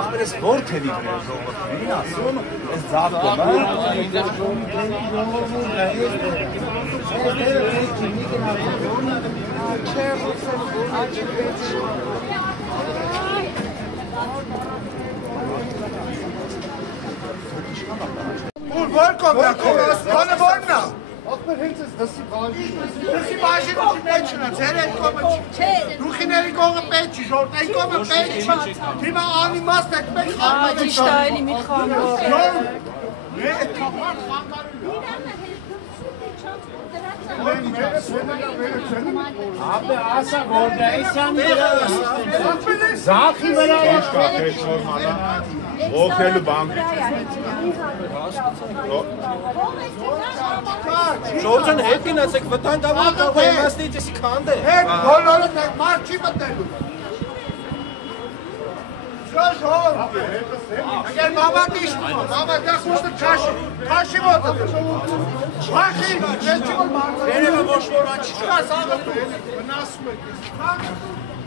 Ախպերս որ թևի վրա ժողովրդին ասում, այս ձավկոմը Որ կոմյակով, բանը որն է? Ախպեր հենց ես դսի բաժին չի պետք չնա, ձեր այդ կոմը չի Դուխիների կողը պետք չի, ժորտայի կողը պետք չի Հիմա անիմաստ եք պետք խանգարում ճիշտ է, էլի մի խանգարում Այդ կապար խանգարում Ապե ասա Գորդայիսյանի վրա Զախի վրա Ողջելու բան Ժողովրդան հետ գնացեք վտանգավոր կարող է իմաստից էսի քանդե Հետ բոլորը մեկ մարդ չի մտնելու Ժողով Ագեր մամատ իշտում մամատ դա խուստը չաշի ոտը Չախի Վերևը ոչ որ բան չի Վնասում եք